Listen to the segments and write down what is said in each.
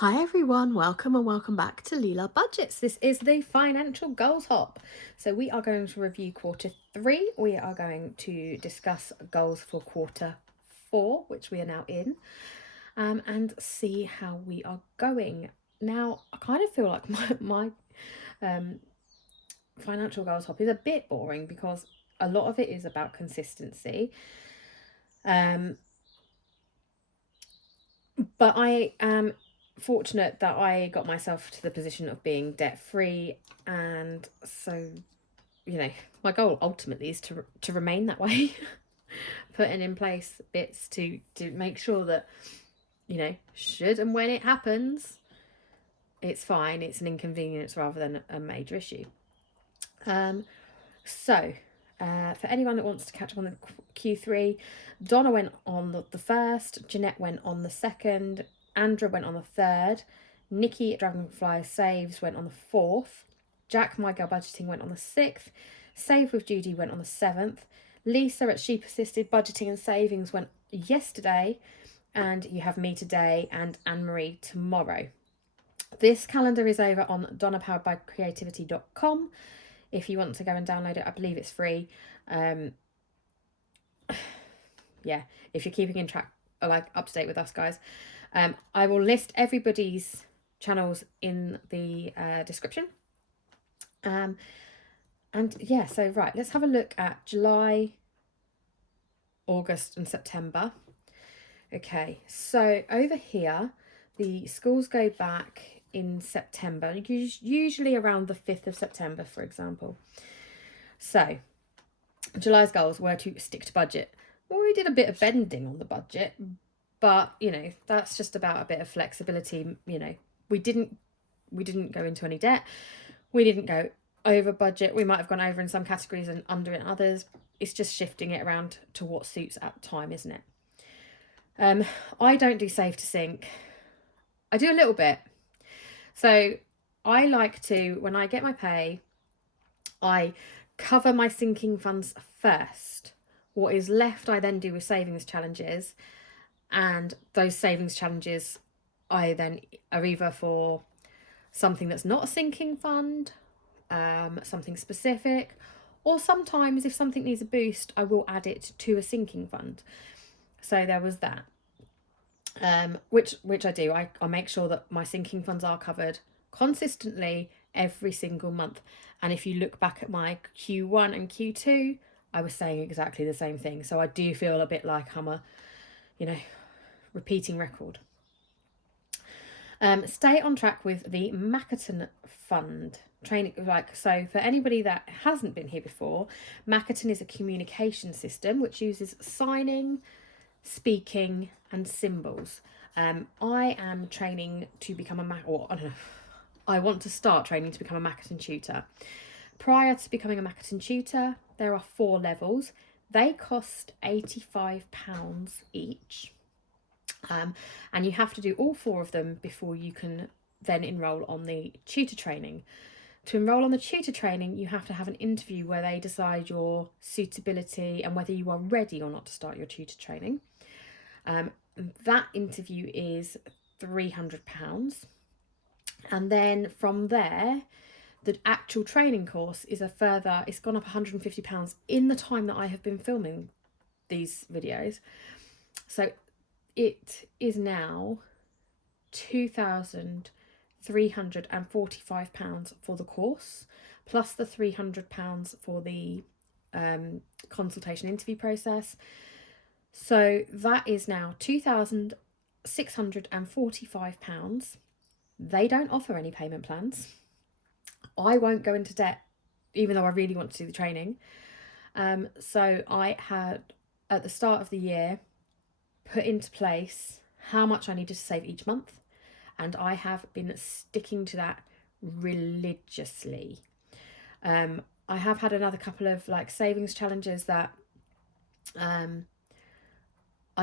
Hi everyone, welcome and welcome back to Leela Budgets. This is the financial goals hop. So we are going to review quarter three. We are going to discuss goals for quarter four, which we are now in, and see how we are going. Now, I kind of feel like my financial goals hop is a bit boring because a lot of it is about consistency. But I am fortunate that I got myself to the position of being debt free, and so my goal ultimately is to remain that way. Putting in place bits to make sure that should and when it happens, it's fine. It's an inconvenience rather than a major issue. So for anyone that wants to catch up on the Q3, Donna went on the first, Jeanette went on the second, Andra went on the third, Nikki at Dragonfly Saves went on the fourth, Jack My Girl Budgeting went on the sixth, Save with Judy went on the seventh, Lisa at Sheep Assisted Budgeting and Savings went yesterday, and you have me today and Anne-Marie tomorrow. This calendar is over on donnapoweredbycreativity.com. If you want to go and download it, I believe it's free. Yeah, if you're keeping in track, like up to date with us, guys. I will list everybody's channels in the description. And yeah, so right, let's have a look at July, August and September. Okay, so over here, the schools go back in September, usually around the 5th of September, for example. So July's goals were to stick to budget. Well, we did a bit of bending on the budget, but that's just about a bit of flexibility. We didn't go into any debt. We didn't go over budget. We might have gone over in some categories and under in others. It's just shifting it around to what suits at the time, isn't it? I don't do save to sink. I do a little bit. So I like to, when I get my pay, I cover my sinking funds first. What is left, I then do with savings challenges. And those savings challenges, I then are either for something that's not a sinking fund, something specific, or sometimes if something needs a boost, I will add it to a sinking fund. So there was that. Which I do. I make sure that my sinking funds are covered consistently every single month. And if you look back at my Q1 and Q2, I was saying exactly the same thing. So I do feel a bit like I'm a, repeating record. Stay on track with the Makaton Fund training. So for anybody that hasn't been here before, Makaton is a communication system which uses signing, speaking, and symbols. I am training to become I want to start training to become a Makaton tutor. Prior to becoming a Makaton tutor, there are 4 levels. They cost £85 each. And you have to do all 4 of them before you can then enrol on the tutor training. To enrol on the tutor training, you have to have an interview where they decide your suitability and whether you are ready or not to start your tutor training. That interview is £300. And then from there, the actual training course is it's gone up £150 in the time that I have been filming these videos. So it is now £2,345 for the course, plus the £300 for the consultation interview process. So that is now £2,645. They don't offer any payment plans. I won't go into debt, even though I really want to do the training. So I had, at the start of the year, put into place how much I needed to save each month, and I have been sticking to that religiously. I have had another couple of savings challenges that I've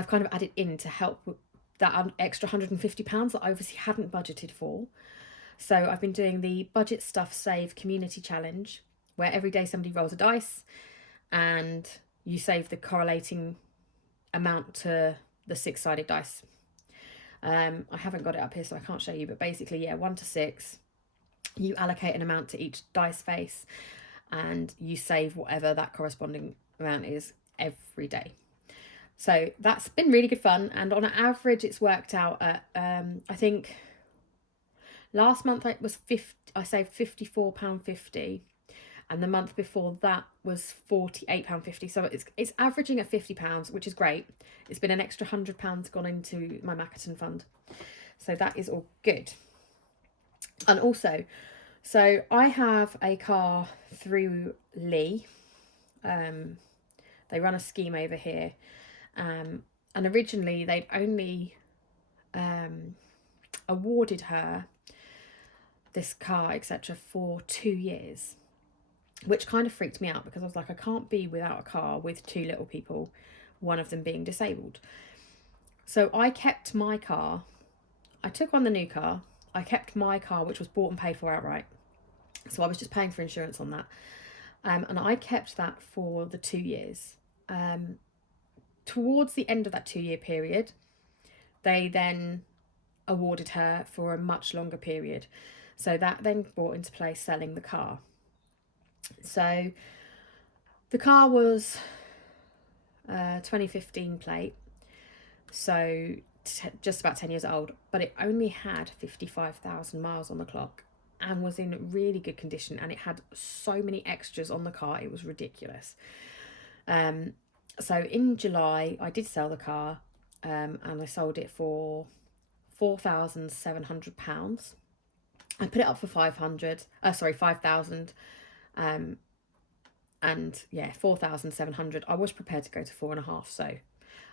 kind of added in to help with that extra £150 that I obviously hadn't budgeted for. So I've been doing the Budget Stuff Save Community Challenge, where every day somebody rolls a dice and you save the correlating amount to the 6-sided dice. I haven't got it up here, so I can't show you, but basically, yeah, 1 to 6, you allocate an amount to each dice face, and you save whatever that corresponding amount is every day. So that's been really good fun, and on average it's worked out at I think last month I saved £54.50, and the month before that was £48.50. So it's averaging at £50, which is great. It's been an extra £100 gone into my Makaton fund, so that is all good. And also, so I have a car through Lee. They run a scheme over here, and originally they'd only awarded her this car, etc., for 2 years, which kind of freaked me out, because I was like, I can't be without a car with 2 little people, one of them being disabled. So I kept my car. I took on the new car. I kept my car, which was bought and paid for outright. So I was just paying for insurance on that. And I kept that for the 2 years. Towards the end of that 2-year period, they then awarded her for a much longer period. So that then brought into play selling the car. So the car was 2015 plate, so just about 10 years old, but it only had 55,000 miles on the clock and was in really good condition, and it had so many extras on the car, it was ridiculous. So in July I did sell the car, and I sold it for £4,700. I put it up for 5,000, and yeah, 4,700. I was prepared to go to 4.5, so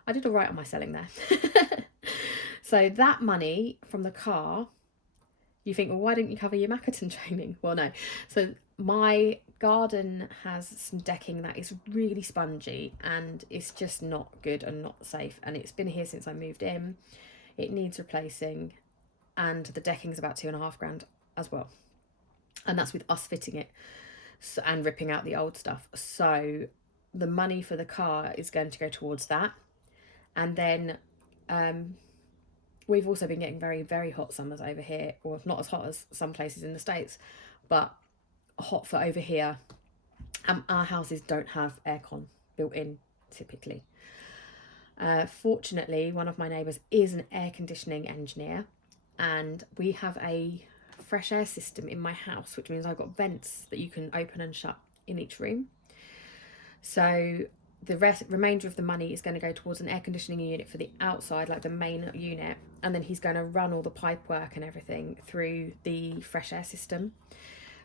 I did all right on my selling there. So that money from the car, you think, well, why didn't you cover your Makaton training? Well, no. So my garden has some decking that is really spongy, and it's just not good and not safe, and it's been here since I moved in. It needs replacing, and the decking's about £2,500 as well, and that's with us fitting it and ripping out the old stuff. So the money for the car is going to go towards that. And then we've also been getting very, very hot summers over here, or not as hot as some places in the States, but hot for over here. Our houses don't have aircon built in typically. Fortunately, one of my neighbours is an air conditioning engineer, and we have a fresh air system in my house, which means I've got vents that you can open and shut in each room. So the remainder of the money is going to go towards an air conditioning unit for the outside, like the main unit, and then he's going to run all the pipe work and everything through the fresh air system.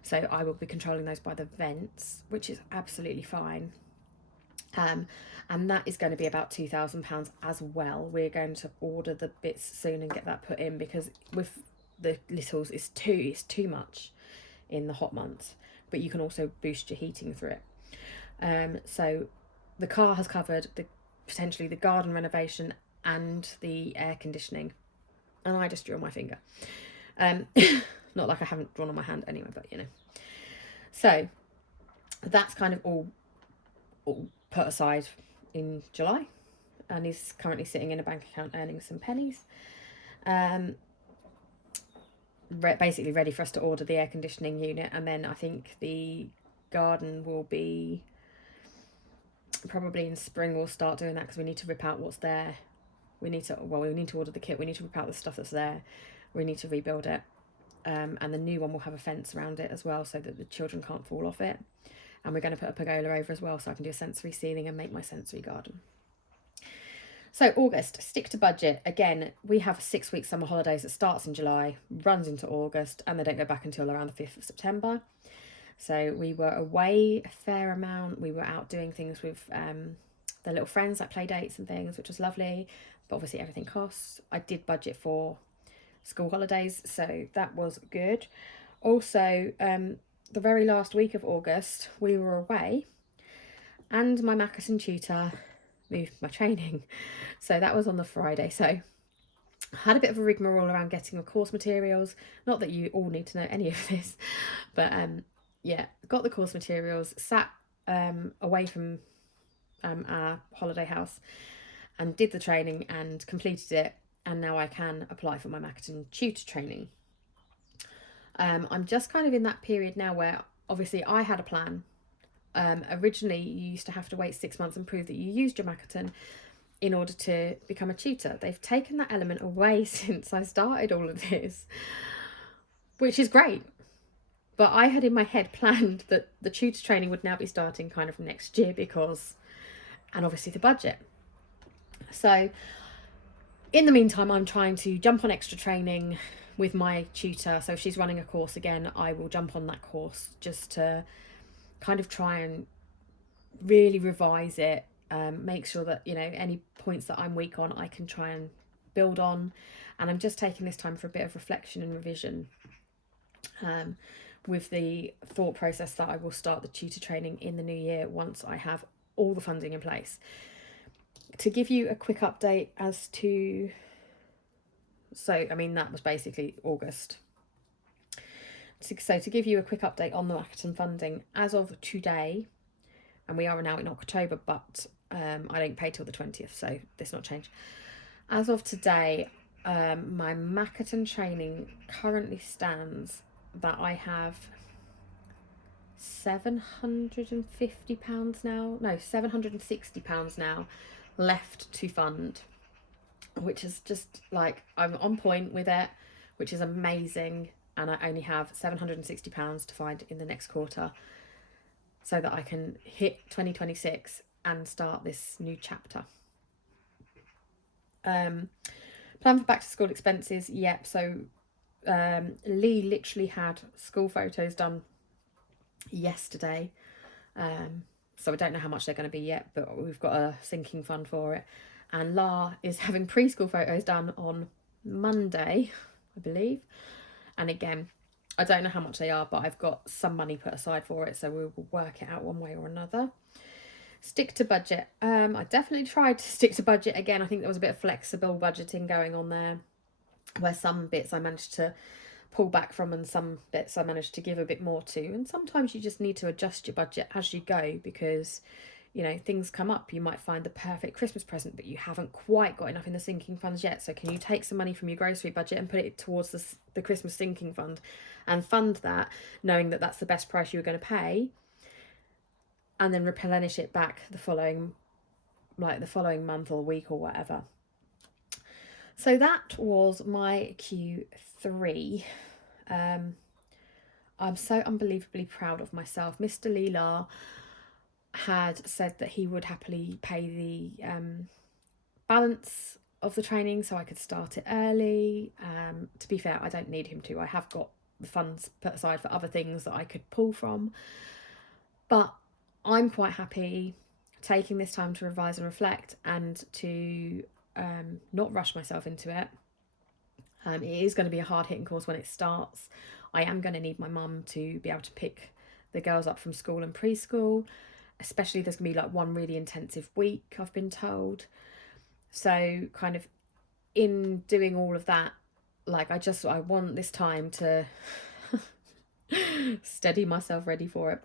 So I will be controlling those by the vents, which is absolutely fine. And that is going to be about £2,000 as well. We're going to order the bits soon and get that put in, because with the littles it's too much in the hot months, but you can also boost your heating through it. So the car has covered potentially the garden renovation and the air conditioning, and I just drew on my finger. Not like I haven't drawn on my hand anyway, but you know. So that's kind of all put aside in July, and he's currently sitting in a bank account earning some pennies. Basically ready for us to order the air conditioning unit, and then I think the garden will be probably in spring. We'll start doing that, because we need to rip out what's there. We need to order the kit. We need to rip out the stuff that's there. We need to rebuild it, and the new one will have a fence around it as well, so that the children can't fall off it. And we're going to put a pergola over as well, so I can do a sensory ceiling and make my sensory garden. So August, stick to budget. Again, we have 6-week summer holidays that starts in July, runs into August, and they don't go back until around the 5th of September. So we were away a fair amount. We were out doing things with the little friends, like play dates and things, which was lovely. But obviously everything costs. I did budget for school holidays, so that was good. Also, the very last week of August, we were away, and my Makaton tutor moved my training. So that was on the Friday. So I had a bit of a rigmarole around getting the course materials. Not that you all need to know any of this, but yeah, got the course materials, sat away from our holiday house, and did the training and completed it. and now I can apply for my Makaton tutor training. I'm just kind of in that period now where obviously I had a plan. Originally, you used to have to wait 6 months and prove that you used your Makaton in order to become a tutor. They've taken that element away since I started all of this, which is great. But I had in my head planned that the tutor training would now be starting kind of next year because, and obviously the budget. So in the meantime, I'm trying to jump on extra training with my tutor. So if she's running a course again, I will jump on that course just to kind of try and really revise it, make sure that, you know, any points that I'm weak on, I can try and build on. And I'm just taking this time for a bit of reflection and revision, with the thought process that I will start the tutor training in the new year once I have all the funding in place. To give you a quick update as to, so I mean that was basically August. So to give you a quick update on the Makaton funding, as of today, and we are now in October, but I don't pay till the 20th, so this not changed. As of today, my Makaton training currently stands that I have £750 now, no, £760 now left to fund, which is just like, I'm on point with it, which is amazing. And I only have £760 to find in the next quarter so that I can hit 2026 and start this new chapter. Plan for back to school expenses. Yep. So Lee literally had school photos done yesterday. So I don't know how much they're going to be yet, but we've got a sinking fund for it. And La is having preschool photos done on Monday, I believe. And again, I don't know how much they are, but I've got some money put aside for it, so we will work it out one way or another. Stick to budget. I definitely tried to stick to budget again. I think there was a bit of flexible budgeting going on there, where some bits I managed to pull back from and some bits I managed to give a bit more to. And sometimes you just need to adjust your budget as you go because, you know, things come up. You might find the perfect Christmas present, but you haven't quite got enough in the sinking funds yet. So can you take some money from your grocery budget and put it towards the Christmas sinking fund and fund that, knowing that that's the best price you were going to pay, and then replenish it back the following month or week or whatever. So that was my Q3. I'm so unbelievably proud of myself. Mr. Leela had said that he would happily pay the balance of the training so I could start it early. To be fair, I don't need him to. I have got the funds put aside for other things that I could pull from. But I'm quite happy taking this time to revise and reflect and to not rush myself into it. It is going to be a hard-hitting course when it starts. I am going to need my mum to be able to pick the girls up from school and preschool, especially there's going to be like one really intensive week, I've been told. So kind of in doing all of that, like I want this time to steady myself ready for it.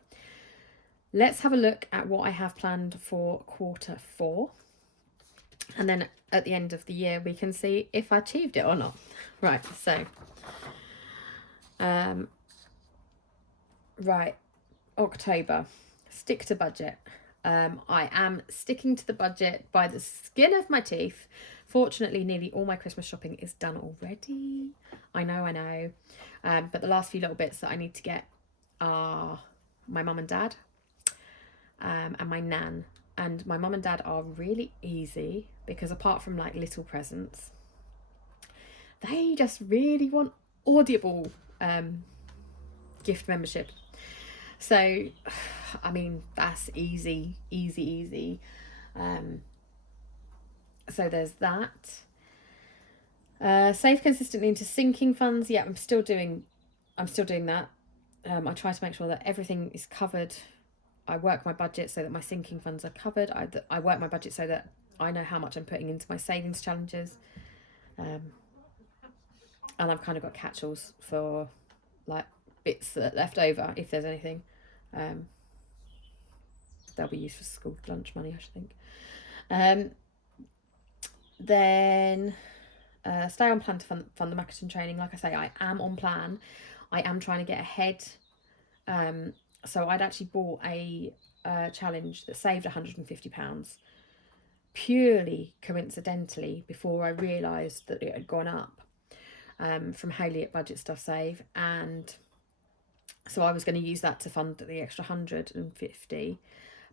Let's have a look at what I have planned for Q4. And then at the end of the year, we can see if I achieved it or not. Right, so. Right, October. Stick to budget. I am sticking to the budget by the skin of my teeth. Fortunately, nearly all my Christmas shopping is done already. I know. But the last few little bits that I need to get are my mum and dad, and my nan. And my mum and dad are really easy because apart from like little presents, they just really want Audible gift membership. So, I mean, that's easy. So there's that. Save consistently into sinking funds. Yeah, I'm still doing that. I try to make sure that everything is covered. I work my budget so that my sinking funds are covered. I work my budget so that I know how much I'm putting into my savings challenges. And I've kind of got catch-alls for like bits that are left over if there's anything. They'll be used for school lunch money, I should think. Then stay on plan to fund the Makaton training. Like I say, I am on plan. I am trying to get ahead. So I'd actually bought a challenge that saved £150 purely coincidentally before I realised that it had gone up from Hayley at Budget Stuff Save, and so I was going to use that to fund the extra 150.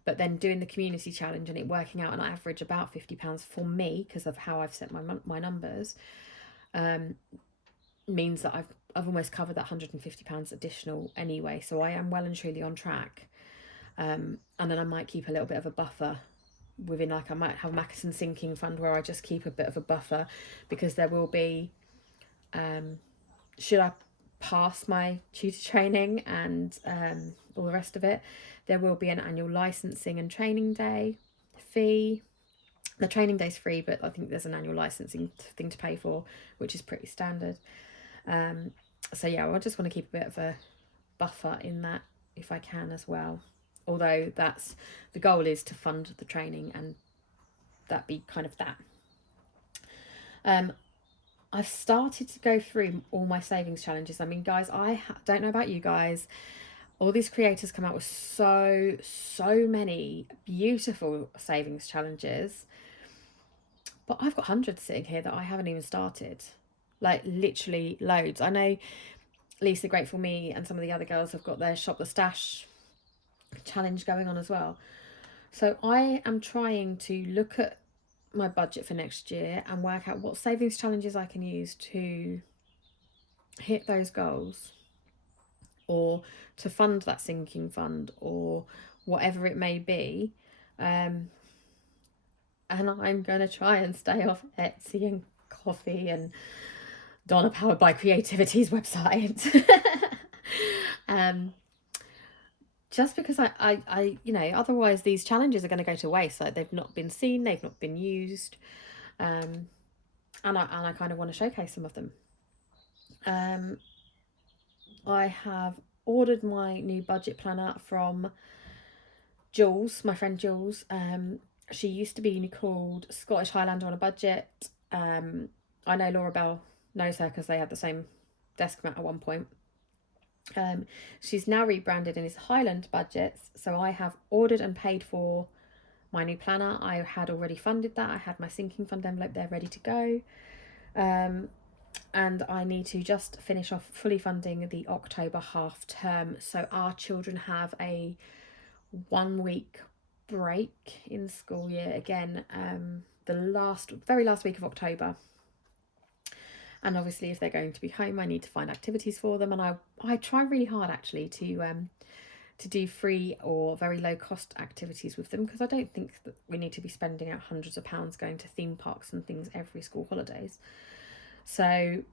But then doing the community challenge and it working out an average about £50 for me because of how I've set my numbers, means that I've almost covered that £150 additional anyway. So I am well and truly on track. And then I might keep a little bit of a buffer within, like I might have a Makaton sinking fund where I just keep a bit of a buffer, because there will be, should I pass my tutor training and all the rest of it, there will be an annual licensing and training day fee. The training day's free, but I think there's an annual licensing thing to pay for, which is pretty standard. So yeah, I just want to keep a bit of a buffer in that if I can as well. Although that's the goal, is to fund the training and that be kind of that. I've started to go through all my savings challenges. I mean, guys, I don't know about you guys. All these creators come out with so many beautiful savings challenges. But I've got hundreds sitting here that I haven't even started. Like, literally loads. I know Lisa Grateful Me and some of the other girls have got their Shop the Stash challenge going on as well. So I am trying to look at my budget for next year and work out what savings challenges I can use to hit those goals, or to fund that sinking fund, or whatever it may be. And I'm going to try and stay off Etsy and Coffee and Donna Powered by Creativity's website. Just because I you know, otherwise these challenges are going to go to waste. Like, they've not been seen, they've not been used, and I kind of want to showcase some of them. I have ordered my new budget planner from Jules, my friend Jules. She used to be called Scottish Highlander on a Budget. I know Laura Bell knows her because they had the same desk mat at one point. She's now rebranded and is Highland Budgets. So I have ordered and paid for my new planner. I had already funded that. I had my sinking fund envelope there ready to go. And I need to just finish off fully funding the October half term. So our children have a 1 week break in school year again, the very last week of October. And obviously, if they're going to be home, I need to find activities for them. And I try really hard actually to do free or very low cost activities with them, because I don't think that we need to be spending out hundreds of pounds going to theme parks and things every school holidays. So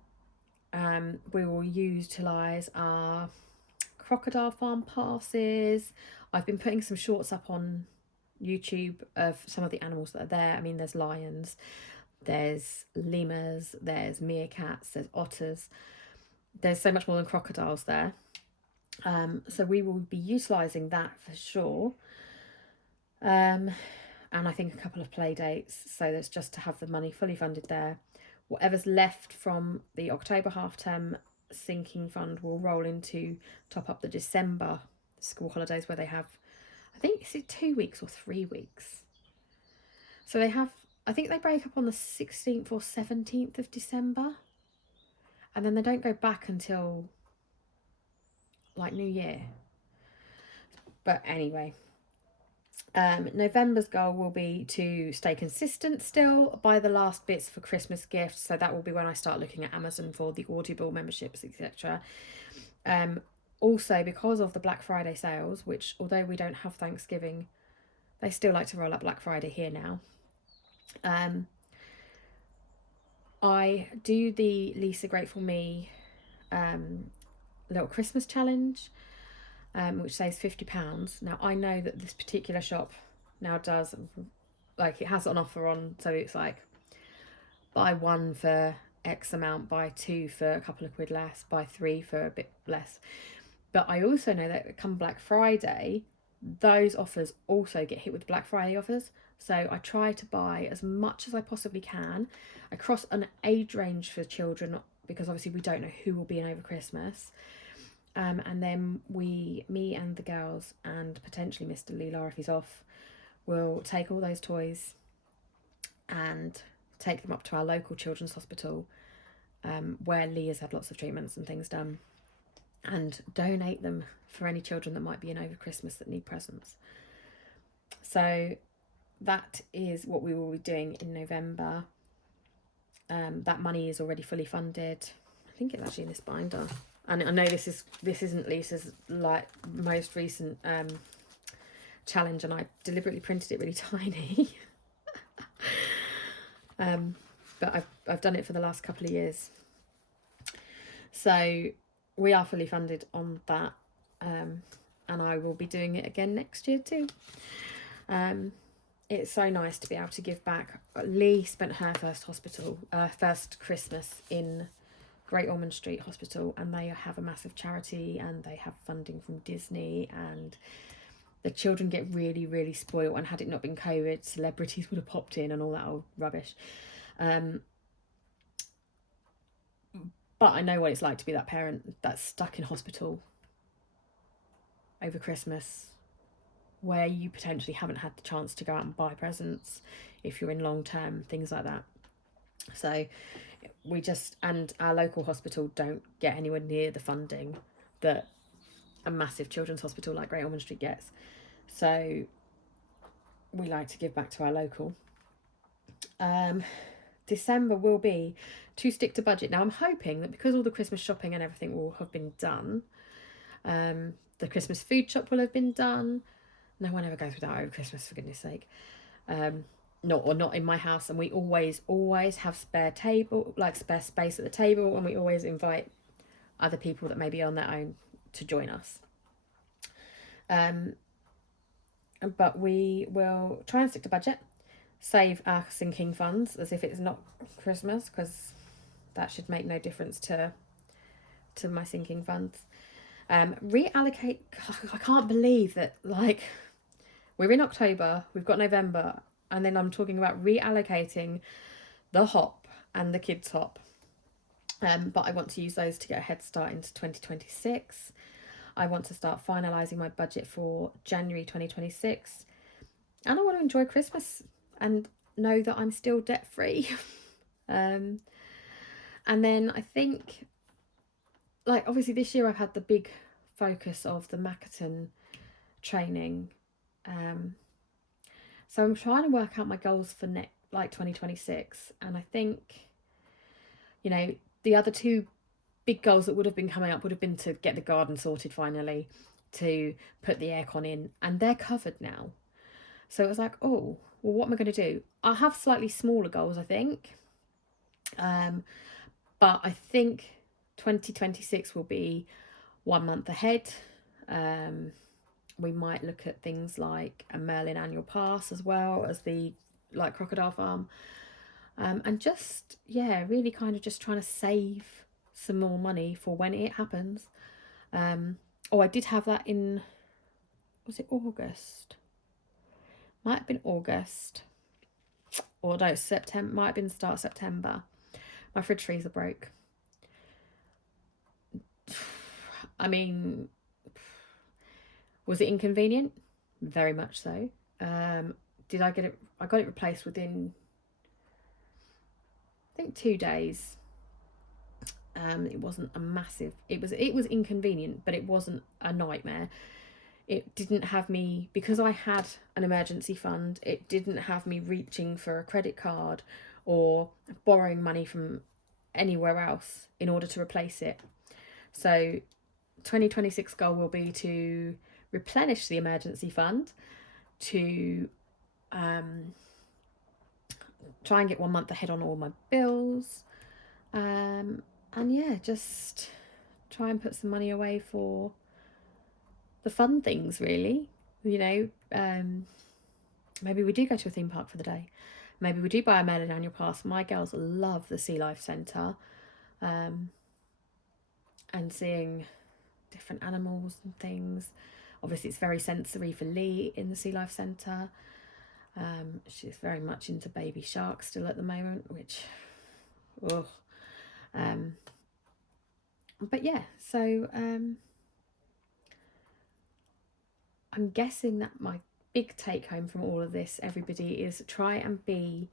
we will utilise our crocodile farm passes. I've been putting some shorts up on YouTube of some of the animals that are there. I mean, there's lions, there's lemurs, there's meerkats, there's otters. There's so much more than crocodiles there. So we will be utilising that for sure. And I think a couple of play dates. So that's just to have the money fully funded there. Whatever's left from the October half term sinking fund will roll into top up the December school holidays, where they have, I think, is it 2 weeks or 3 weeks? So they have, I think they break up on the 16th or 17th of December, and then they don't go back until like New Year. But anyway, November's goal will be to stay consistent still, buy the last bits for Christmas gifts. So that will be when I start looking at Amazon for the Audible memberships, etc. Also, because of the Black Friday sales, which although we don't have Thanksgiving, they still like to roll up Black Friday here now. I do the Lisa Grateful Me little Christmas challenge, which saves £50. Now I know that this particular shop now does, like, it has it on offer on, so it's like buy one for X amount, buy two for a couple of quid less, buy three for a bit less. But I also know that come Black Friday, those offers also get hit with Black Friday offers. So I try to buy as much as I possibly can across an age range for children, because obviously we don't know who will be in over Christmas. And then me and the girls, and potentially Mr. Leela if he's off, will take all those toys and take them up to our local children's hospital, where Lee has had lots of treatments and things done, and donate them for any children that might be in over Christmas that need presents. So that is what we will be doing in November. That money is already fully funded. I think it's actually in this binder. And I know this isn't Lisa's like most recent challenge, and I deliberately printed it really tiny. But I've done it for the last couple of years. So we are fully funded on that, and I will be doing it again next year too. It's so nice to be able to give back. Lee spent her first Christmas in Great Ormond Street Hospital, and they have a massive charity, and they have funding from Disney, and the children get really, really spoiled. And had it not been COVID, celebrities would have popped in and all that old rubbish. But I know what it's like to be that parent that's stuck in hospital over Christmas, where you potentially haven't had the chance to go out and buy presents if you're in long term, things like that. So and our local hospital don't get anywhere near the funding that a massive children's hospital like Great Ormond Street gets. So we like to give back to our local. December will be to stick to budget. Now I'm hoping that because all the Christmas shopping and everything will have been done, the Christmas food shop will have been done. No one ever goes without over Christmas, for goodness sake. Not in my house, and we always have spare space at the table, and we always invite other people that may be on their own to join us. But we will try and stick to budget, save our sinking funds as if it's not Christmas, because that should make no difference to my sinking funds. Reallocate. I can't believe that, like, we're in October, we've got November, and then I'm talking about reallocating the hop and the kids hop. But I want to use those to get a head start into 2026. I want to start finalising my budget for January 2026. And I want to enjoy Christmas and know that I'm still debt free. And then I think, like, obviously this year I've had the big focus of the Makaton training. So I'm trying to work out my goals for 2026. And I think, the other two big goals that would have been coming up would have been to get the garden sorted finally, to put the aircon in, and they're covered now. So it was like, oh, well, what am I going to do? I have slightly smaller goals, I think. But I think 2026 will be 1 month ahead. We might look at things like a Merlin annual pass, as well as the crocodile farm. And just, really kind of just trying to save some more money for when it happens. I did have that in, was it August? Might have been August. Or no, September, might have been the start of September. My fridge freezer broke. I mean, was it inconvenient? Very much so. Did I get it? I got it replaced within, I think, 2 days. It wasn't a massive. It was inconvenient, but it wasn't a nightmare. It didn't have me, because I had an emergency fund, it didn't have me reaching for a credit card or borrowing money from anywhere else in order to replace it. So 2026 goal will be to replenish the emergency fund, to try and get 1 month ahead on all my bills, and just try and put some money away for the fun things, really. Maybe we do go to a theme park for the day. Maybe we do buy a Merlin annual pass. My girls love the Sea Life Centre, and seeing different animals and things. Obviously, it's very sensory for Lee in the Sea Life Centre. She's very much into Baby Shark still at the moment, which, ugh. But yeah, so I'm guessing that my big take home from all of this, everybody, is try and be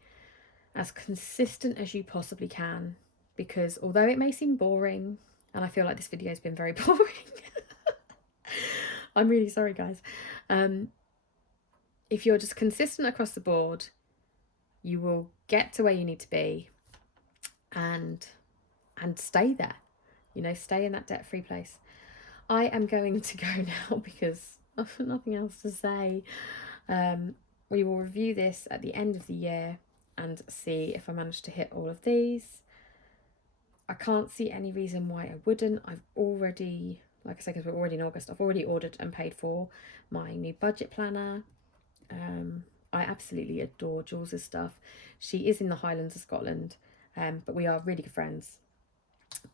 as consistent as you possibly can, because although it may seem boring, and I feel like this video has been very boring, I'm really sorry, guys. If you're just consistent across the board, you will get to where you need to be and stay there, you know, stay in that debt-free place. I am going to go now because I've nothing else to say. We will review this at the end of the year and see if I managed to hit all of these. I can't see any reason why I wouldn't. I've already, like I said, because we're already in August, I've already ordered and paid for my new budget planner. I absolutely adore Jules's stuff. She is in the Highlands of Scotland, but we are really good friends.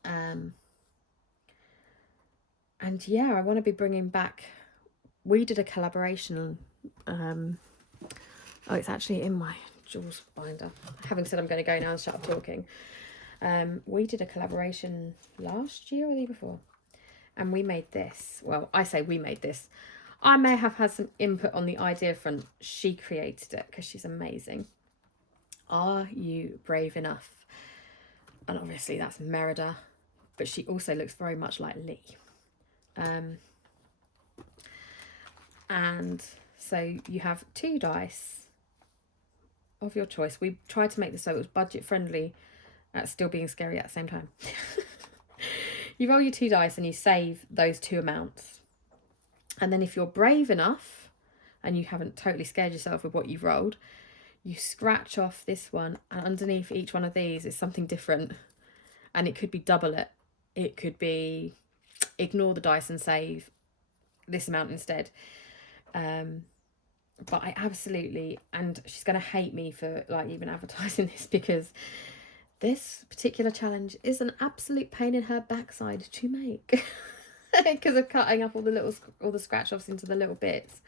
And yeah, I want to be bringing back, we did a collaboration. Oh, it's actually in my Jules binder. Having said I'm going to go now and shut up talking. We did a collaboration last year or the year before, and we made this. Well, I say we made this. I may have had some input on the idea front. She created it because she's amazing. Are you brave enough? And obviously that's Merida, but she also looks very much like Lee. And so you have 2 dice of your choice. We tried to make this so it was budget friendly at still being scary at the same time. You roll your 2 dice and you save those 2 amounts. And then if you're brave enough and you haven't totally scared yourself with what you've rolled, you scratch off this one, and underneath each one of these is something different. And it could be double it. It could be ignore the dice and save this amount instead. But I absolutely, and she's going to hate me for like even advertising this, because this particular challenge is an absolute pain in her backside to make. Because of cutting up all the scratch offs into the little bits.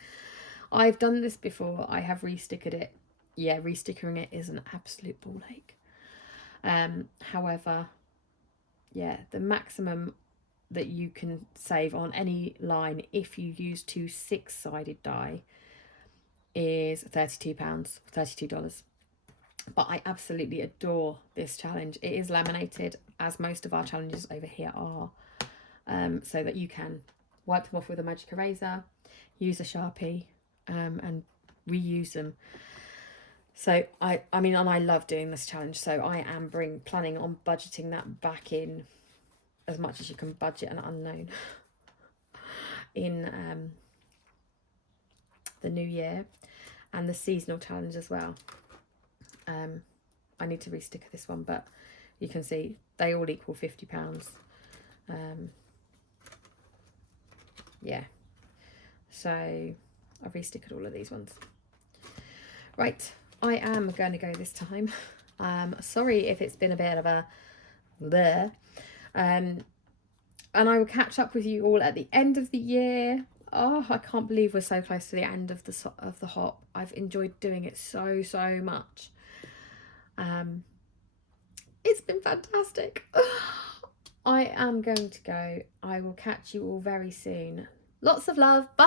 I've done this before. I have restickered it. Yeah, restickering it is an absolute ball ache. However, yeah, the maximum that you can save on any line if you use 2 6-sided die is £32, $32. But I absolutely adore this challenge. It is laminated, as most of our challenges over here are. So that you can wipe them off with a magic eraser, use a Sharpie, and reuse them. So I mean, and I love doing this challenge, so I am planning on budgeting that back in as much as you can budget an unknown in the new year, and the seasonal challenge as well. I need to resticker this one, but you can see they all equal £50. Yeah, so I've restickered all of these ones. Right, I am going to go this time. Sorry if it's been a bit of a bleh. And I will catch up with you all at the end of the year. Oh, I can't believe we're so close to the end of the hop. I've enjoyed doing it so much. It's been fantastic. I am going to go. I will catch you all very soon. Lots of love. Bye.